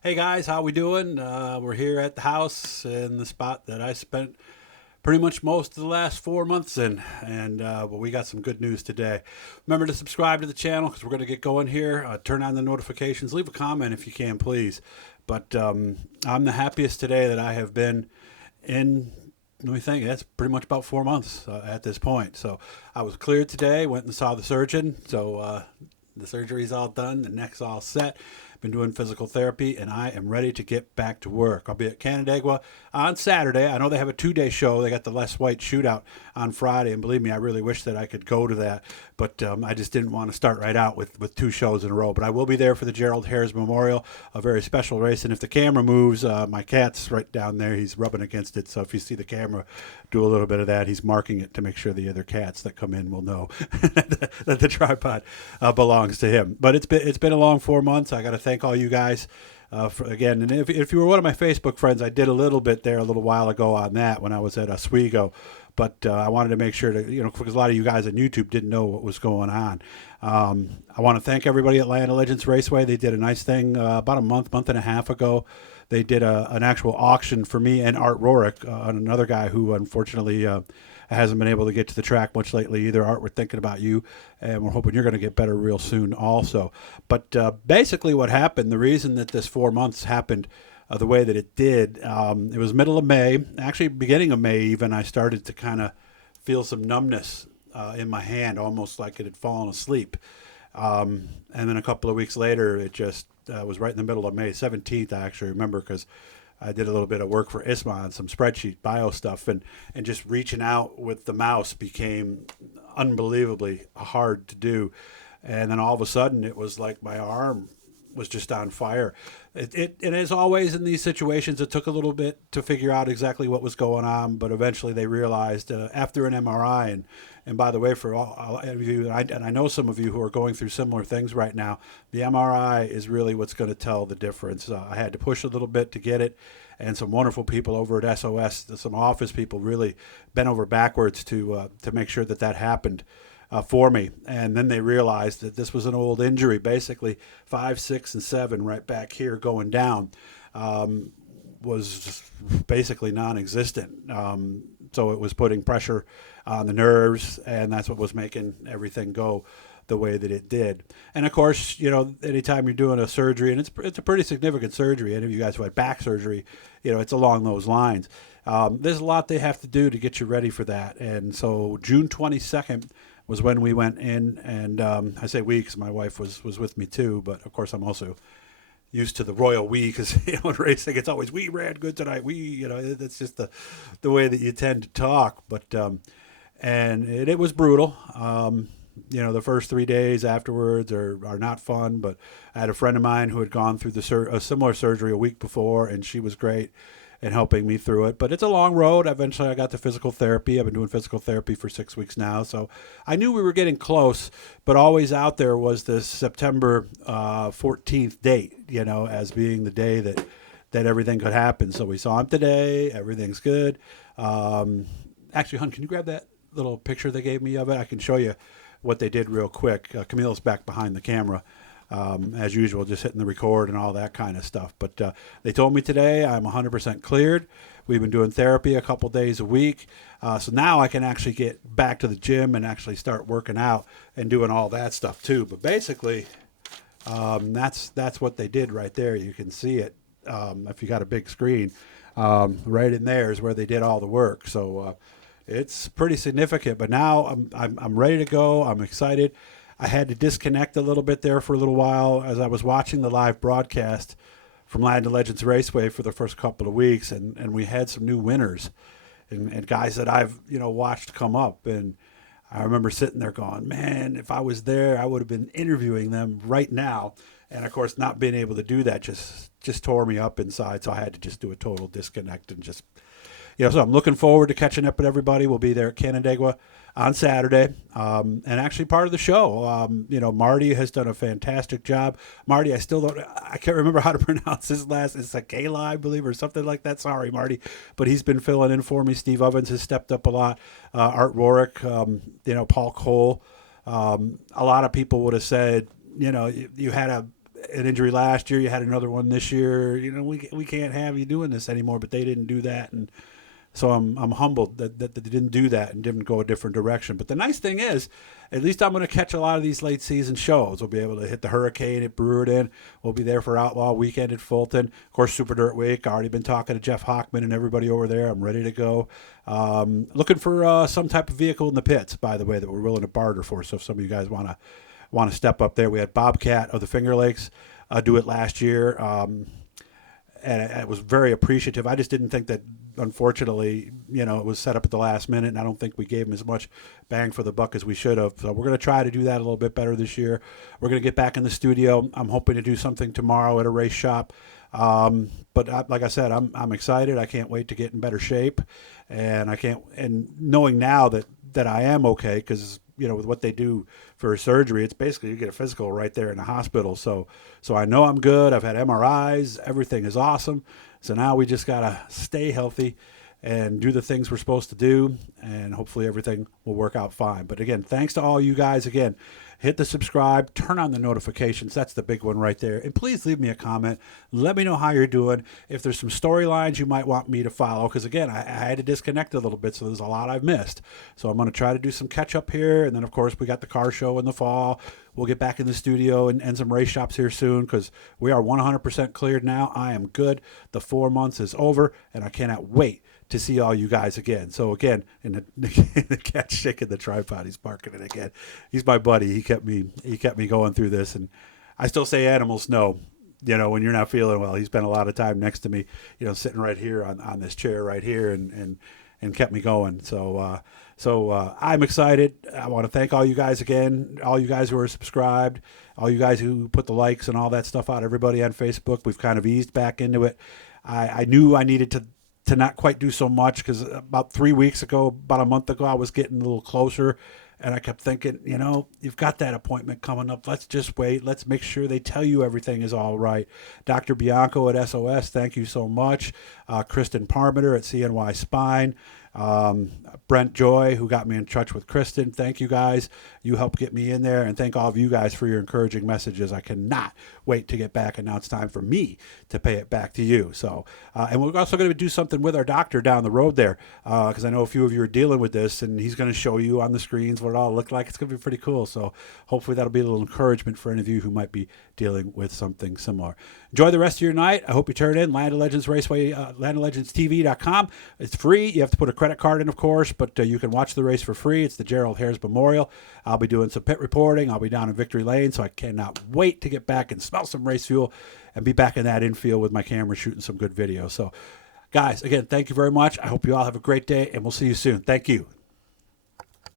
Hey guys, how we doing? We're here at the house in the spot that I spent pretty much most of the last 4 months in, and well, we got some good news today. Remember to subscribe to the channel because we're going to get going here. Turn on the notifications. Leave a comment if you can, please. But I'm the happiest today that I have been in. Let me think. That's pretty much about 4 months at this point. So I was cleared today. Went and saw the surgeon. So the surgery's all done. The neck's all set. Been doing physical therapy, and I am ready to get back to work. I'll be at Canandaigua on Saturday. I know they have a 2 day show. They got the Les White shootout on Friday, and believe me, I really wish that I could go to that, but I just didn't want to start right out with 2 shows in a row. But I will be there for the Gerald Hares Memorial, a very special race. And if the camera moves, my cat's right down there. He's rubbing against it. So if you see the camera do a little bit of that, he's marking it to make sure the other cats that come in will know that the tripod belongs to him. But it's been a long 4 months. I got to thank all you guys again. And if you were one of my Facebook friends, I did a little bit there a little while ago on that when I was at Oswego. But I wanted to make sure to, because a lot of you guys on YouTube didn't know what was going on. I want to thank everybody at Land of Legends Raceway. They did a nice thing about a month and a half ago. They did an actual auction for me and Art Rorick, another guy who unfortunately hasn't been able to get to the track much lately either. Art, we're thinking about you, and we're hoping you're going to get better real soon also. But basically what happened, the reason that this 4 months happened the way that it did, it was middle of May, actually beginning of May even, I started to kind of feel some numbness in my hand, almost like it had fallen asleep. And then a couple of weeks later, it just was right in the middle of May 17th, I actually remember, because I did a little bit of work for ISMA on some spreadsheet bio stuff, and just reaching out with the mouse became unbelievably hard to do. And then all of a sudden, it was like my arm was just on fire. And as always in these situations, it took a little bit to figure out exactly what was going on, but eventually they realized after an MRI, and by the way, for all of you, and I know some of you who are going through similar things right now, the MRI is really what's going to tell the difference. I had to push a little bit to get it, and some wonderful people over at SOS, some office people, really bent over backwards to make sure that happened for me. And then they realized that this was an old injury, basically 5, 6, and 7 right back here going down, was basically non-existent. So it was putting pressure on the nerves, and that's what was making everything go the way that it did. And of course, anytime you're doing a surgery, and it's a pretty significant surgery, any of you guys who had back surgery, it's along those lines. There's a lot they have to do to get you ready for that. And so June 22nd was when we went in, and I say we because my wife was with me too, but of course I'm also used to the royal we, because in racing it's always we ran good tonight, that's just the way that you tend to talk. But and it was brutal. The first 3 days afterwards are not fun, but I had a friend of mine who had gone through a similar surgery a week before, and she was great and helping me through it. But it's a long road. Eventually I got to physical therapy. I've been doing physical therapy for 6 weeks now. So I knew we were getting close, but always out there was this September 14th date, as being the day that everything could happen. So we saw him today. Everything's good. Actually, hon, can you grab that little picture they gave me of it? I can show you what they did real quick. Camille's back behind the camera. As usual, just hitting the record and all that kind of stuff. But they told me today I'm 100% cleared. We've been doing therapy a couple days a week. So now I can actually get back to the gym and actually start working out and doing all that stuff too. But basically, that's what they did right there. You can see it if you got a big screen. Right in there is where they did all the work. So it's pretty significant. But now I'm ready to go. I'm excited. I had to disconnect a little bit there for a little while as I was watching the live broadcast from Land of Legends Raceway for the first couple of weeks, and we had some new winners and guys that I've watched come up. And I remember sitting there going, man, if I was there, I would have been interviewing them right now. And of course, not being able to do that just tore me up inside. So I had to just do a total disconnect and just so I'm looking forward to catching up with everybody. We'll be there at Canandaigua on Saturday, and actually part of the show. Marty has done a fantastic job. Marty, I can't remember how to pronounce his last. It's a Kayla, I believe, or something like that. Sorry, Marty, but he's been filling in for me. Steve Ovens has stepped up a lot. Art Rorick, Paul Cole. A lot of people would have said, you had an injury last year. You had another one this year. We can't have you doing this anymore. But they didn't do that, and so I'm humbled that they didn't do that and didn't go a different direction. But the nice thing is, at least I'm going to catch a lot of these late season shows. We'll be able to hit the Hurricane at Brewerton. We'll be there for Outlaw Weekend at Fulton. Of course, Super Dirt Week. I already been talking to Jeff Hockman and everybody over there. I'm ready to go. Looking for some type of vehicle in the pits, by the way, that we're willing to barter for. So if some of you guys want to step up there, we had Bobcat of the Finger Lakes do it last year. And I was very appreciative. I just didn't think that, unfortunately, it was set up at the last minute, and I don't think we gave him as much bang for the buck as we should have. So we're going to try to do that a little bit better this year. We're going to get back in the studio. I'm hoping to do something tomorrow at a race shop. But like I said, I'm excited. I can't wait to get in better shape, and knowing now that I am okay, because with what they do for surgery, it's basically you get a physical right there in the hospital. So I know I'm good. I've had MRIs. Everything is awesome. So now we just got to stay healthy and do the things we're supposed to do, and hopefully everything will work out fine. But again, thanks to all you guys. Again, hit the subscribe, turn on the notifications. That's the big one right there. And please leave me a comment. Let me know how you're doing. If there's some storylines you might want me to follow, because again, I had to disconnect a little bit, so there's a lot I've missed. So I'm going to try to do some catch up here. And then, of course, we got the car show in the fall. We'll get back in the studio and some race shops here soon, because we are 100% cleared now. I am good. The 4 months is over, and I cannot wait to see all you guys again. So again, in the cat's shaking the tripod, he's barking it again. He's my buddy. He kept me going through this, and I still say animals know. When you're not feeling well, he spent a lot of time next to me, sitting right here on this chair right here, and kept me going. So I'm excited. I want to thank all you guys again, all you guys who are subscribed, all you guys who put the likes and all that stuff out, everybody on Facebook. We've kind of eased back into it. I knew I needed to not quite do so much, because about 3 weeks ago, about a month ago, I was getting a little closer, and I kept thinking, you've got that appointment coming up. Let's just wait. Let's make sure they tell you everything is all right. Dr. Bianco at SOS, thank you so much. Kristen Parmenter at CNY Spine. Brent Joy, who got me in touch with Kristen. Thank you guys. You helped get me in there, and thank all of you guys for your encouraging messages. I cannot wait to get back, and now it's time for me to pay it back to you. So, and we're also going to do something with our doctor down the road there, because I know a few of you are dealing with this, and he's going to show you on the screens what it all looked like. It's going to be pretty cool. So hopefully that'll be a little encouragement for any of you who might be dealing with something similar. Enjoy the rest of your night. I hope you turn in Land of Legends Raceway, landoflegendstv.com. It's free. You have to put a credit card in, of course, but you can watch the race for free. It's the Gerald Hares Memorial. I'll be doing some pit reporting. I'll be down in Victory Lane, so I cannot wait to get back and smell some race fuel and be back in that infield with my camera shooting some good video. So, guys, again, thank you very much. I hope you all have a great day, and we'll see you soon. Thank you.